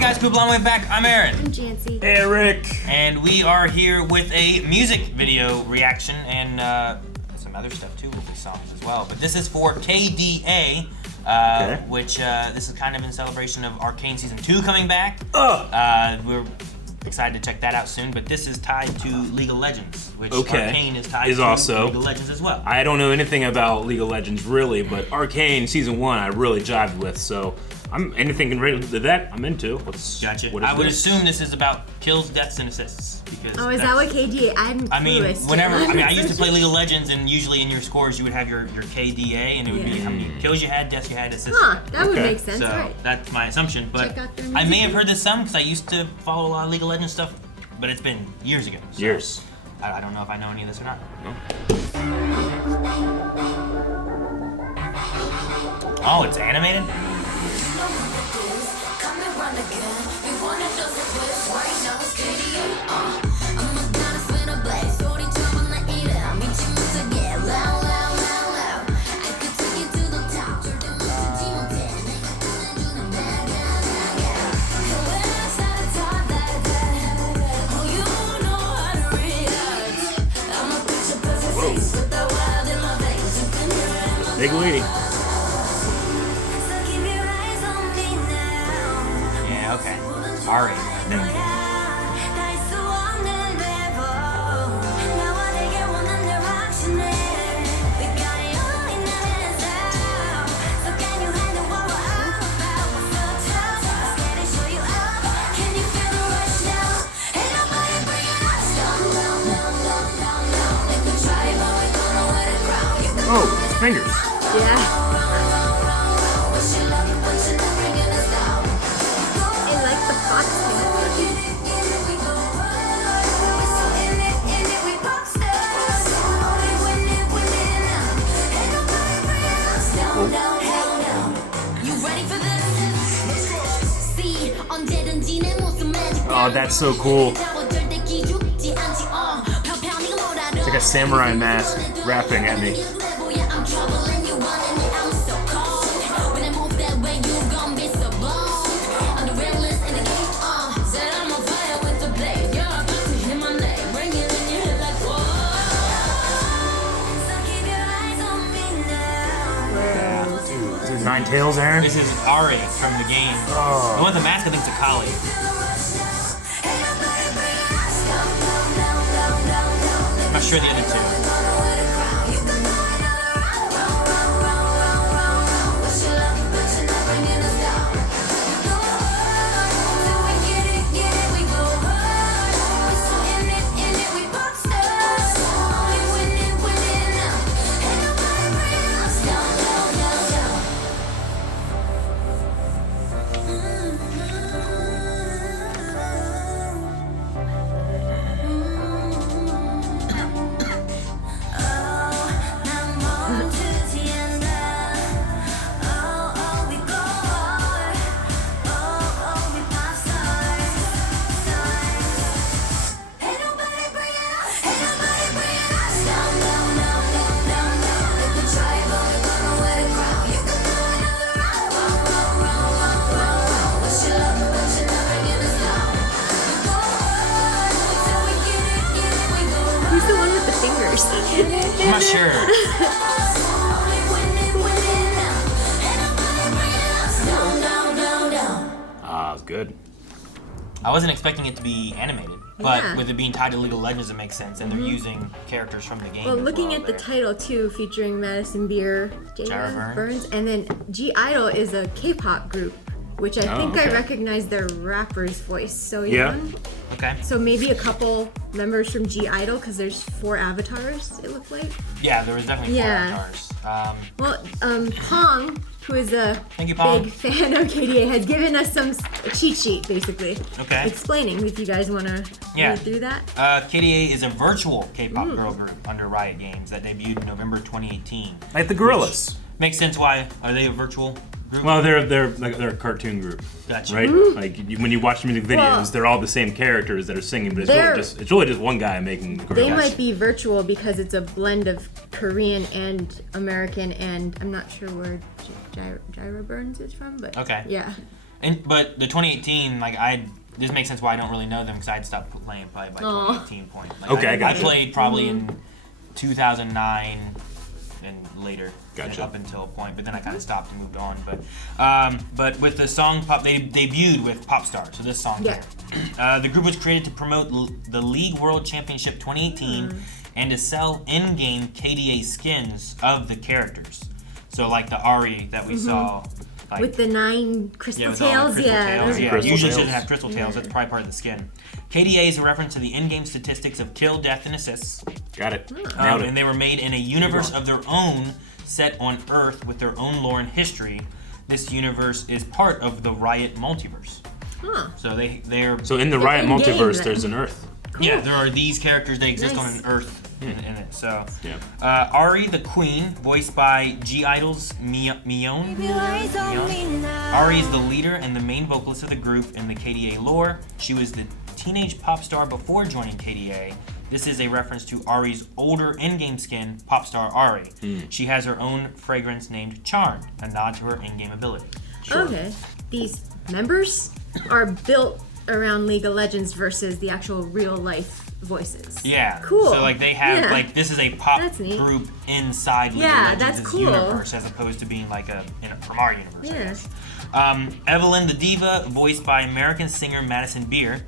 guys, Cool Blonde Way back. I'm Aaron. I'm Janci. Eric. And we are here with a music video reaction and some other stuff too with the songs as well. But this is for KDA, which this is kind of in celebration of Arcane Season 2 coming back. We're excited to check that out soon, but this is tied to League of Legends, which Arcane is tied to also League of Legends as well. I don't know anything about League of Legends really, but Arcane Season 1 I really jived with, so anything related to that I'm into. Gotcha. I would assume this is about kills, deaths, and assists. Because is that what KDA? I used to play League of Legends, and usually in your scores you would have your KDA, and it would be how many kills you had, deaths you had, assists. That would make sense. So that's my assumption. But I may have heard this some because I used to follow a lot of League of Legends stuff, but it's been years ago. So years. I don't know if I know any of this or not. No. Oh, it's animated? Big lady. Yeah, okay. Ahri. Oh, his fingers. Yeah. I like the fox Oh, that's so cool. It's like a samurai mask rapping at me. This is Nine Tails, Aaron? This is Ahri from the game. Oh. The one with the mask, I think, is Akali. I'm not sure the other two. I'm not sure. Good. I wasn't expecting it to be animated, but with it being tied to League of Legends, it makes sense, and they're using characters from the game. Well, looking at the title too, featuring Madison Beer, Jaira Burns, and then G-Idol is a K-pop group, which I think I recognize their rapper's voice. Soyeon. Okay. So maybe a couple members from G-Idol, because there's 4 avatars, it looked like. Yeah, there was definitely 4 avatars. Pong, who is a big fan of KDA, has given us some cheat sheet, basically. Okay. Explaining, if you guys want to read through that. KDA is a virtual K-pop girl group under Riot Games that debuted in November 2018. Like the Gorillas. Makes sense why. Are they a virtual group? Well, they're a cartoon group. Gotcha. Right? Like when you watch music videos, they're all the same characters that are singing, but it's really just one guy making the choreography. They might be virtual because it's a blend of Korean and American, and I'm not sure where Jaira Burns is from, but okay. Yeah. But the 2018, like this makes sense why I don't really know them because I'd stopped playing probably by 2018 point. Like, Okay, I got I you. played probably in 2009 and later, Gotcha. up until a point, but then I kind of stopped and moved on. But with the song Pop, they debuted with Pop Star, so this song here. The group was created to promote the League World Championship 2018 and to sell in-game KDA skins of the characters. So like the Ahri that we saw. Like, with the 9 crystal with all the tails, crystal tails. those are Crystal Usually it tails. doesn't have crystal tails. That's probably part of the skin. KDA is a reference to the in-game statistics of kill, death, and assists. Got it. Nailed it. And they were made in a universe of their own, set on Earth with their own lore and history. This universe is part of the Riot multiverse. So they're So in the Riot in-game, multiverse, then. there's an Earth. yeah, there are these characters. They exist on Nice. an Earth in it. So Yeah. Ahri, the Queen, voiced by G-Idol's Miyeon. Ahri is the leader and the main vocalist of the group in the KDA lore. She was the teenage pop star before joining KDA. This is a reference to Ahri's older in-game skin, Popstar Ahri. She has her own fragrance named Charmed, a nod to her in-game ability. Okay. These members are built around League of Legends versus the actual real life voices. Yeah. Cool. So like they have Yeah. like this is a pop That's neat. group inside League Yeah, of that's Legends' cool. universe as opposed to being like from our universe. I Yeah. guess. Evelynn the Diva, voiced by American singer Madison Beer.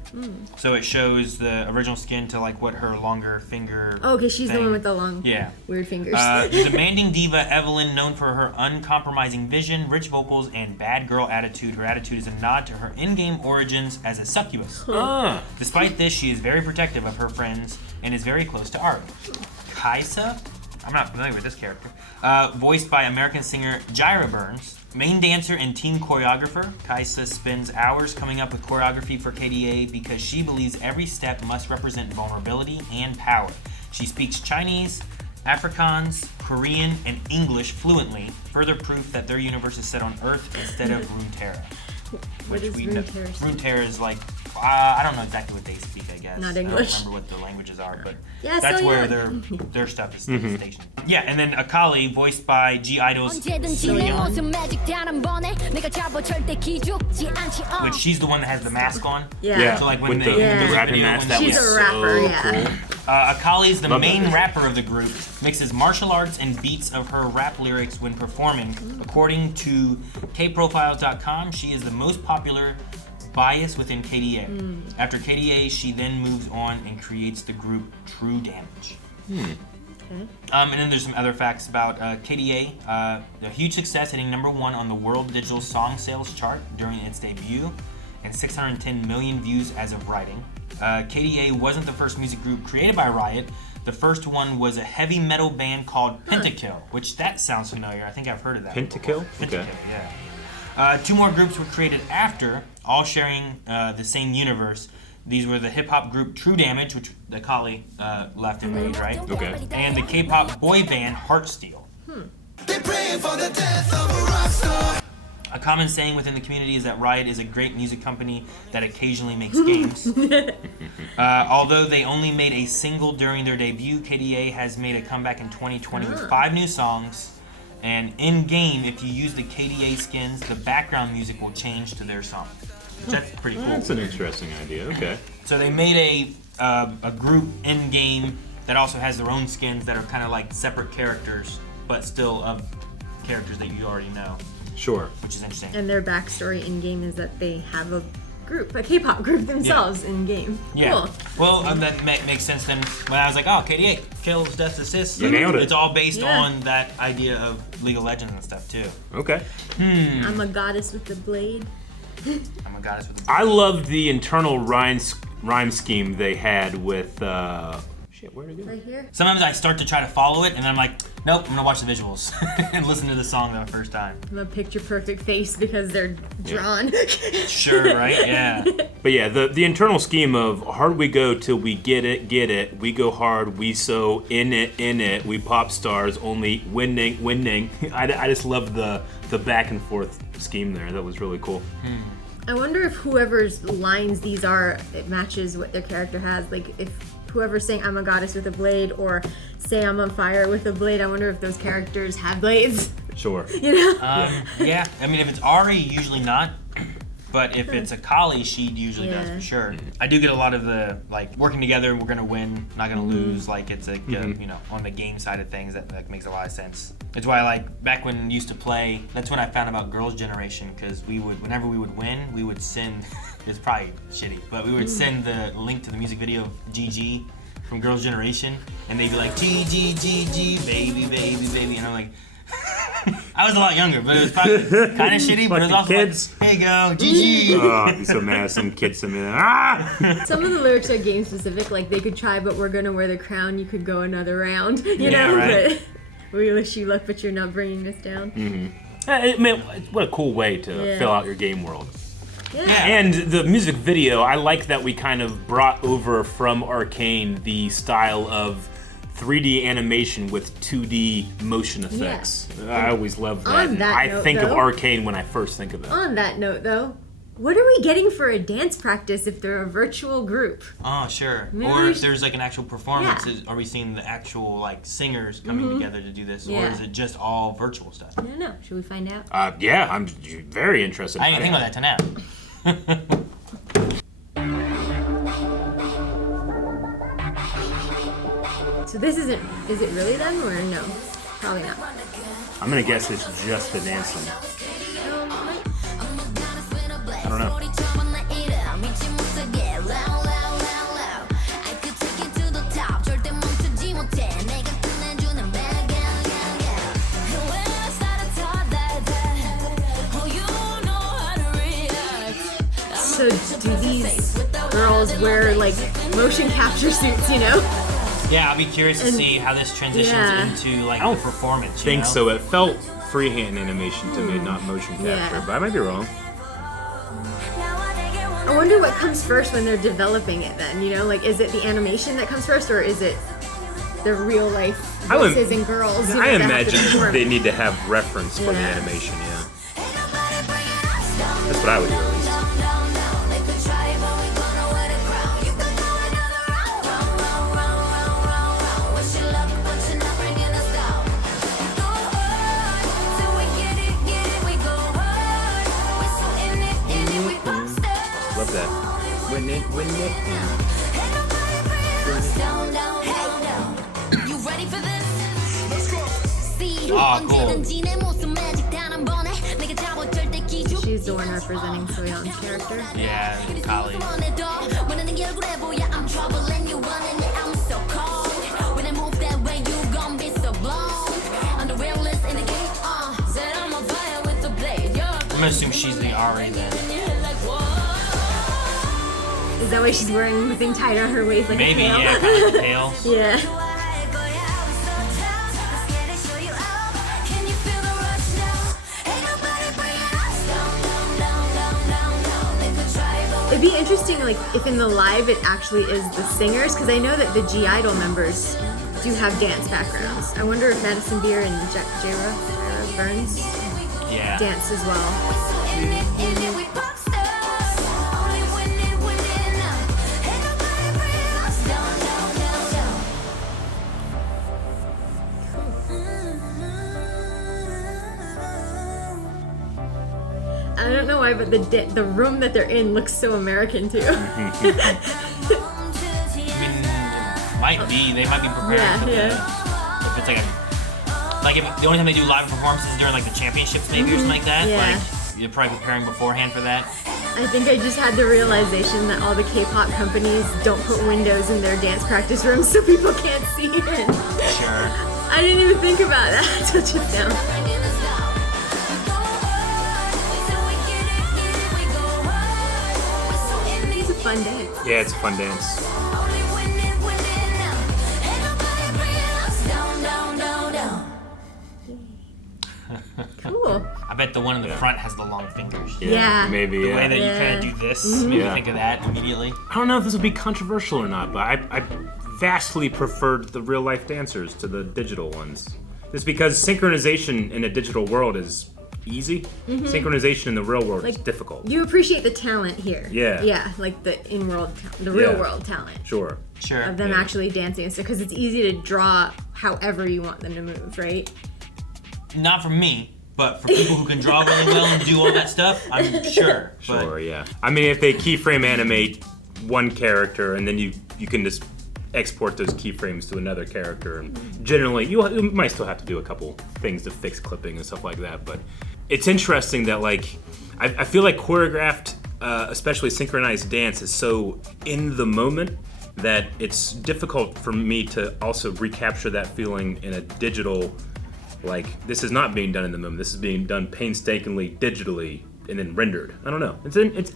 So it shows the original skin to like what her longer finger. Oh, okay, she's the thing. one with the long, Yeah. weird fingers. The demanding diva Evelynn, known for her uncompromising vision, rich vocals, and bad girl attitude. Her attitude is a nod to her in-game origins as a succubus. Despite this, she is very protective of her friends and is very close to Ahri. Kaisa, I'm not familiar with this character, voiced by American singer Jaira Burns. Main dancer and team choreographer, Kaisa spends hours coming up with choreography for KDA because she believes every step must represent vulnerability and power. She speaks Chinese, Afrikaans, Korean, and English fluently, further proof that their universe is set on Earth instead of Runeterra. What is Runeterra? Runeterra is like, I don't know exactly what they speak, I guess. Not I English. don't remember what the languages are, but Yeah, that's so where yeah. their stuff is stationed. Yeah, and then Akali, voiced by G-Idol's 언제든지 내 Soyeon, 모습 매직 단 번에 내가 잡아 절대 기죽지 않지 which she's the one that has the mask on. Yeah. So like when with they the, in the rapping video, mask, when that they- She's was a rapper, so yeah. cool. Akali's the Love main that. rapper of the group, mixes martial arts and beats of her rap lyrics when performing. According to kprofiles.com, she is the most popular bias within KDA. After KDA, she then moves on and creates the group True Damage. Okay. And then there's some other facts about KDA. A huge success, hitting #1 on the World Digital Song Sales chart during its debut, and 610 million views as of writing. KDA wasn't the first music group created by Riot. The first one was a heavy metal band called Pentakill, which that sounds familiar. I think I've heard of that. Pentakill? Pentakill, Okay. yeah. Two more groups were created after, all sharing the same universe. These were the hip-hop group True Damage, which Akali left and made, right? Okay. And the K-pop boy band Heartsteel. They praying for the death of a rock star. A common saying within the community is that Riot is a great music company that occasionally makes games. Although they only made a single during their debut, KDA has made a comeback in 2020 with 5 new songs. And in-game, if you use the KDA skins, the background music will change to their song. That's pretty cool. That's an interesting idea. Okay. So they made a group in-game that also has their own skins that are kind of like separate characters, but still of characters that you already know, Sure. which is interesting. And their backstory in game is that they have a group, a K-pop group themselves in game. Yeah. Cool. Well, that makes sense then. When I was like, oh, KDA, kills, death, assists. You nailed it. It's all based Yeah. on that idea of League of Legends and stuff too. Okay. I'm a goddess with the blade. I'm a goddess with a I loved the internal rhyme scheme they had with. Shit, where did it go? Right here. Sometimes I start to try to follow it, and then I'm like, nope, I'm gonna watch the visuals and listen to the song the first time. I'm a picture perfect face because they're drawn. Sure, right? Yeah. But yeah, the internal scheme of hard we go till we get it. We go hard, we so in it. We pop stars, only winning. I just love the back and forth scheme there. That was really cool. I wonder if whoever's lines these are, it matches what their character has. Like if whoever's saying I'm a goddess with a blade or say I'm on fire with a blade, I wonder if those characters have blades. Sure. You know? Yeah. I mean, if it's Ahri, usually not. But if it's Akali, she usually does for sure. I do get a lot of the like working together. We're gonna win, not gonna lose. Like it's a you know, on the game side of things that makes a lot of sense. It's why like back when we used to play. That's when I found about Girls' Generation because whenever we would win, we would send. It's probably shitty, but we would send the link to the music video of GG from Girls' Generation, and they'd be like GG baby baby baby, and I'm like. I was a lot younger, but it was probably kind of shitty, but it was also kids. Like, here you go, GG. Oh, I'd be so mad. Some kids send me that. Some of the lyrics are game specific, like they could try, but we're gonna wear the crown. You could go another round, you know. Right. But we wish you luck, but you're not bringing us down. Man, what a cool way to fill out your game world. Yeah. And the music video, I like that we kind of brought over from Arcane the style of 3D animation with 2D motion effects. Yeah. I always love that. On that I note, think of though- Arcane when I first think of it. On that note, though, what are we getting for a dance practice if they're a virtual group? Oh, sure. Maybe Or we if should- there's like an actual performance, Yeah. are we seeing the actual like singers coming together to do this, or Yeah. is it just all virtual stuff? I don't know. Should we find out? Yeah, I'm very interested. I didn't think about that till now. So this isn't. Is it really them or no? Probably not. I'm gonna guess it's just the dancing. I don't know. So do these girls wear like motion capture suits? You know? Yeah, I'll be curious to see how this transitions into like I don't the performance. I think you know? so. It felt freehand animation to me, not motion capture, Yeah. but I might be wrong. I wonder what comes first when they're developing it. Then you know, like, is it the animation that comes first, or is it the real life voices and girls? You know, I that have to imagine perform? they need to have reference for the Yeah. animation, yeah. That's what I would do at least. Love that. Win it. You ready for this? Oh, cool. She's the one representing Soyeon's character. Yeah, Akali. I'm gonna assume she's the Ahri then. Is that why she's wearing the thing tied on her waist like Maybe, a tail? yeah, kind of like the tails. Yeah. It'd be interesting, like, if in the live it actually is the singers, because I know that the G Idol members do have dance backgrounds. I wonder if Madison Beer and Jaira Burns Yeah. dance as well. I don't know why, but the room that they're in looks so American too. I mean, it might be. They might be prepared for the. If it's like if the only time they do live performances is during like the championships, maybe or something like that. Yeah. Like you're probably preparing beforehand for that. I think I just had the realization that all the K-pop companies don't put windows in their dance practice rooms so people can't see in. Sure. I didn't even think about that until just now. It's a fun dance. Yeah, it's a fun dance. Cool. I bet the one in the front has the long fingers. Yeah. Maybe, The yeah. way that you kind of do this made me Yeah. think of that immediately. I don't know if this would be controversial or not, but I vastly preferred the real life dancers to the digital ones. Just because synchronization in a digital world is easy. Synchronization in the real world is difficult. You appreciate the talent here. Yeah. Yeah, like the the real Yeah. world talent Sure. Sure. of them Yeah. actually dancing and stuff, because it's easy to draw however you want them to move, right? Not for me, But for people who can draw really well and do all that stuff, I'm sure. Sure, yeah. I mean, if they keyframe animate one character and then you can just export those keyframes to another character, and generally you might still have to do a couple things to fix clipping and stuff like that. But it's interesting that like I feel like choreographed, especially synchronized dance, is so in the moment that it's difficult for me to also recapture that feeling in a digital. Like, this is not being done in the moment. This is being done painstakingly, digitally, and then rendered. I don't know.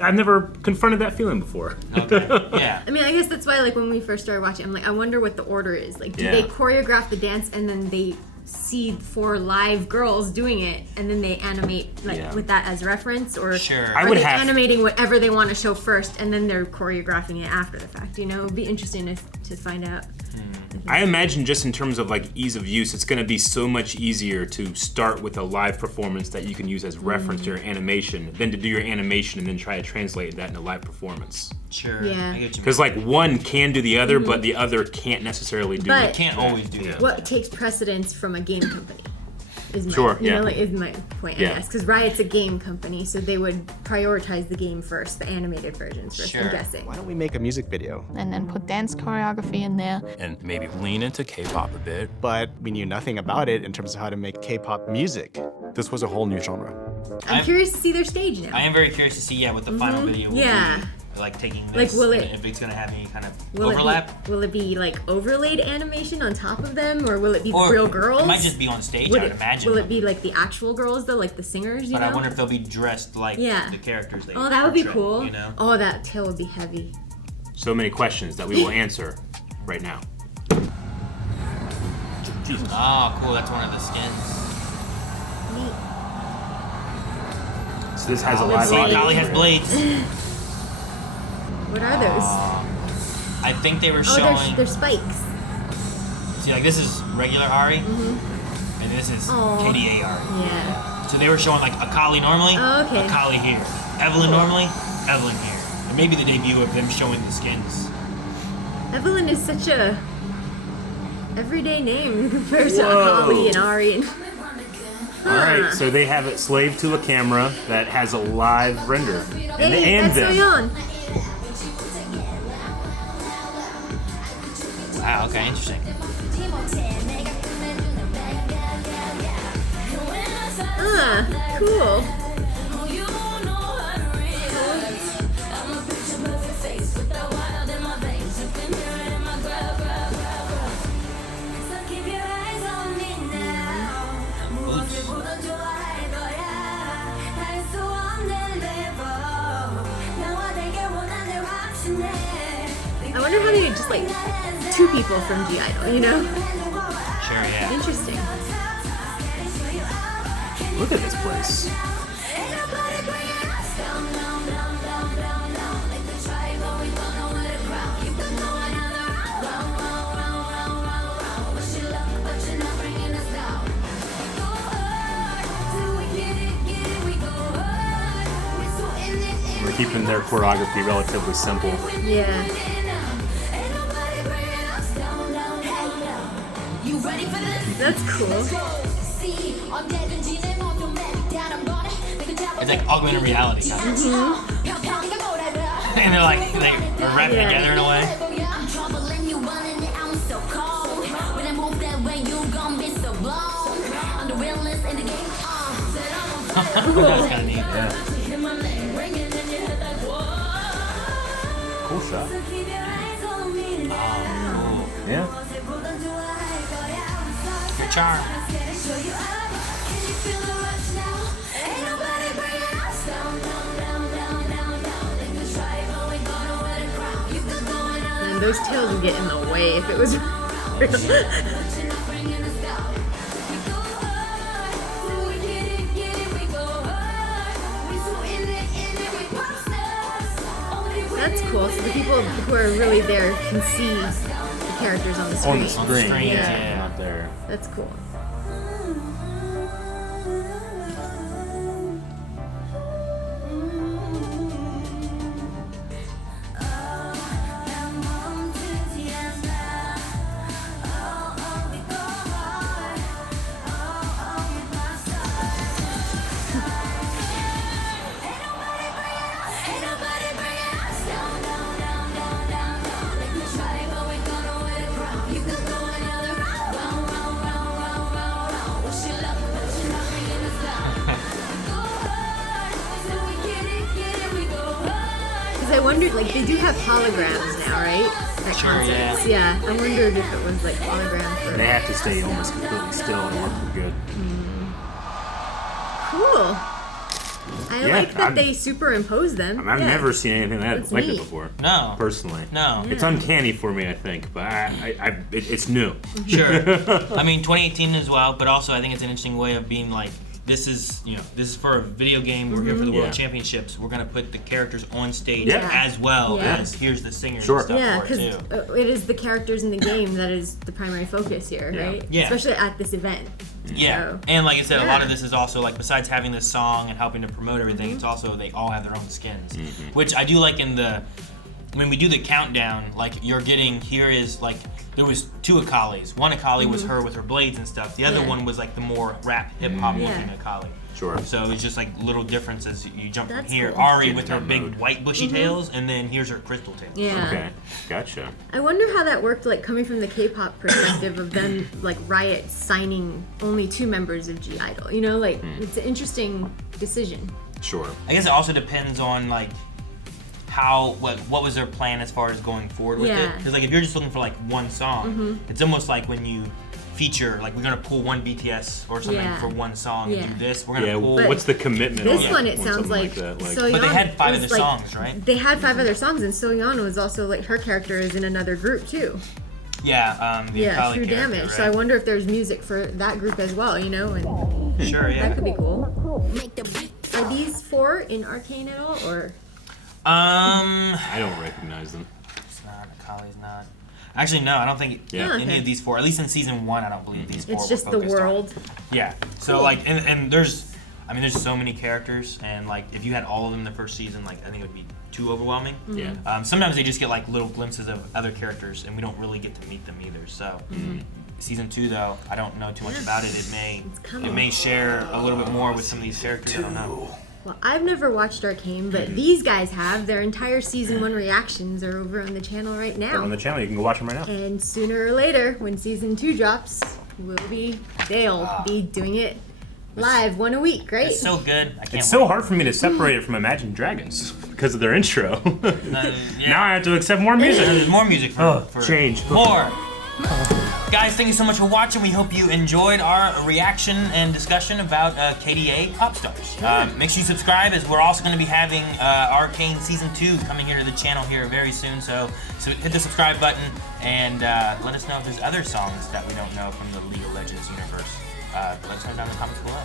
I've never confronted that feeling before. Okay. Yeah. I mean, I guess that's why, like, when we first started watching, I'm like, I wonder what the order is. Like, do they choreograph the dance and then they see 4 live girls doing it and then they animate with that as reference, or are they animating whatever they want to show first and then they're choreographing it after the fact? You know, it'd be interesting to find out. I imagine just in terms of like ease of use, it's going to be so much easier to start with a live performance that you can use as reference to your animation than to do your animation and then try to translate that into live performance. Sure. Yeah. I get you. Because like one can do the other, but the other can't necessarily do it. Can't always do that. What takes precedence from a game company? Is my, is my point, I guess. Because Riot's a game company, so they would prioritize the game first, the animated versions first, I'm guessing. Why don't we make a music video? And then put dance choreography in there. And maybe lean into K-pop a bit. But we knew nothing about it in terms of how to make K-pop music. This was a whole new genre. I'm curious to see their stage now. I am very curious to see, what the final video will be. Like taking this, if it's gonna have any kind of overlap. Will it be like overlaid animation on top of them, or will it be the real girls? It might just be on stage, I would imagine. Will it be like the actual girls though, like the singers, But I wonder if they'll be dressed like the characters they Oh, that would be cool. You know? Oh, that tail would be heavy. So many questions that we will answer right now. Jesus. Oh, cool, that's one of the skins. So this has a live audience. Akali has blades. What are those? I think they were showing. They're spikes. See, like this is regular Ahri, and this is KDA Ahri. Yeah. So they were showing like Akali normally, Akali here. Evelynn normally, Evelynn here. And maybe the debut of them showing the skins. Evelynn is such a everyday name compared to Akali and Ahri. Alright, so they have it slaved to a camera that has a live render. Hey, that's Soyeon. Wow, okay, interesting. Cool. I wonder how they just like 2 people from G-Idol, you know? Sure, yeah. Interesting. Look at this place. We're keeping their choreography relatively simple. Yeah. That's cool. It's like augmented reality kind of. And they're like, they're rapping together in a way. That's kind of neat. Yeah. Cool shot. Oh, cool. Yeah. Good charm. And those tails would get in the way if it was real. That's cool. So the people who are really there can see the characters on the screen. On the screen, yeah. Not there. That's cool. Because I wondered, like, they do have holograms now, right? At concerts. Yeah. I wondered if it was like holograms. Or... They have to stay almost completely still and work for good. Cool. I like that they superimpose them. I've never seen anything like it before. No. Personally. No. It's uncanny for me, I think, but it's new. Sure. I mean, 2018 as well, but also I think it's an interesting way of being like, this is for a video game. We're here for the World Championships. We're gonna put the characters on stage as well as here's the singers and stuff for it too. It is the characters in the game that is the primary focus here, right? Yeah. Especially at this event. Yeah, so, and like I said, a lot of this is also like besides having this song and helping to promote everything, it's also they all have their own skins, which I do like in the. When we do the countdown, like you're getting here is like there was 2 Akalis. One Akali was her with her blades and stuff. The other one was like the more rap hip hop looking Akali. Sure. So it's just like little differences. You jump from here, Ahri with her big white bushy tails, and then here's her crystal tail. Yeah. Okay. Gotcha. I wonder how that worked, like coming from the K-pop perspective of them, like Riot signing only 2 members of G-Idol. You know, like it's an interesting decision. Sure. I guess it also depends on like what was their plan as far as going forward with it. Because like if you're just looking for like one song, it's almost like when you feature, like we're gonna pull one BTS or something for one song and do this. We're gonna pull. What's the commitment? This on one, it sounds like. Soyeon, but they had 5 other songs, right? They had 5 other songs, and Soyeon was also like her character is in another group too. Yeah, the Akali through Damage. Right? So I wonder if there's music for that group as well, you know? And sure, yeah. That could be cool. Are these 4 in Arcane at all, or? I don't recognize them. It's not. Akali's not. Actually, no, I don't think any of these 4. At least in season 1, I don't believe these 4. It's just were the focused world. On. Yeah. So like, and there's so many characters, and like if you had all of them in the first season, like I think it would be too overwhelming. Yeah. Sometimes they just get like little glimpses of other characters, and we don't really get to meet them either. So. Season 2, though, I don't know too much about it. It may share a little bit more with some of these characters. I don't know. Well, I've never watched Arcane, but these guys have. Their entire season 1 reactions are over on the channel right now. They're on the channel, you can go watch them right now. And sooner or later, when season 2 drops, they'll be doing it live 1 a week, right? It's so good. It's so hard for me to separate it from Imagine Dragons because of their intro. Now I have to accept more music. There's more music for change. More. Guys, thank you so much for watching. We hope you enjoyed our reaction and discussion about KDA Pop Stars. Make sure you subscribe, as we're also going to be having Arcane Season 2 coming here to the channel here very soon. So hit the subscribe button and let us know if there's other songs that we don't know from the League of Legends universe. Let us know down in the comments below.